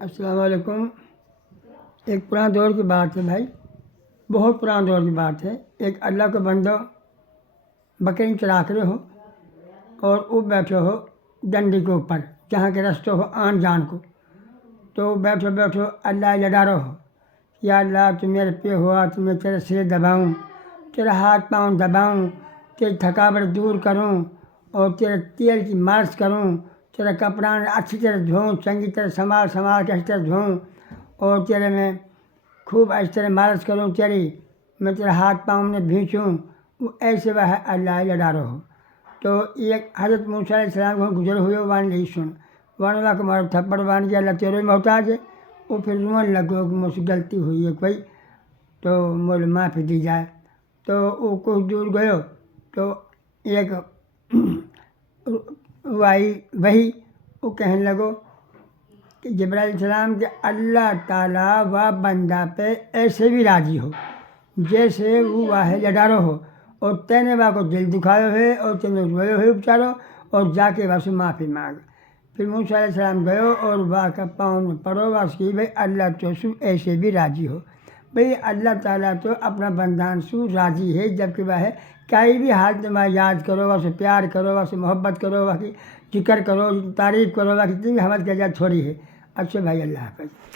السلام علیکم۔ ایک پرانے دور کی بات ہے بھائی، بہت پرانے دور کی بات ہے۔ ایک اللہ کا بندہ بکری چرا کرے ہو اور وہ بیٹھے ہو ڈنڈی کے اوپر جہاں کے رستے ہو آن جان کو، تو بیٹھو بیٹھو اللہ لڑا رہو ہو، یا اللہ تو میرے پہ ہوا تو میں تیرے سر دباؤں، تیرا ہاتھ پاؤں دباؤں، تیری تھکاوٹ دور کروں اور تیرے تیل کی مالش کروں، تیرا کپڑا اچھی طرح دھوؤں، چنگی طرح سنبھال کے اچھی طرح دھوؤں اور تیرے میں خوب اچھی طرح مالش کروں، میں تیرے ہاتھ پاؤں میں بھینچوں، وہ ایسے وہ اللہ لڑا رہو۔ تو ایک حضرت موسیٰ علیہ السلام کو گزر ہوئے وان نہیں سن وان وا کو مارو تھپڑ وان کے اللہ تیرے محتاج ہے۔ وہ پھر رونے لگو کہ مجھ سے غلطی ہوئی ہے کوئی تو مجھے معافی دی جائے۔ تو وہ کچھ دور گئے تو ایک وہی وہ کہنے لگو کہ جبرائیل علیہ السلام کہ اللہ تعالیٰ و بندہ پہ ایسے بھی راضی ہو جیسے وہ واحد لڑا رہو ہو، اور تینے وا کو دل دکھائے ہوئے اور تینے روئے ہوئے بچارو اور جا کے واسے معافی مانگ۔ پھر موسیٰ علیہ السلام گئے اور وا کا پاؤں میں پڑو واس کی بھائی اللہ تو سو ایسے بھی راضی ہو۔ بھئی اللہ تعالیٰ تو اپنا بندان سو راضی ہے، جبکہ وہ ہے کئی بھی حالت میں یاد کرو واسے پیار کرو واسے محبت کرو واسے ذکر کرو تعریف کرو واسے کتنی بھی حمد کیا جائے تھوڑی ہے۔ اچھا بھائی، اللہ حافظ۔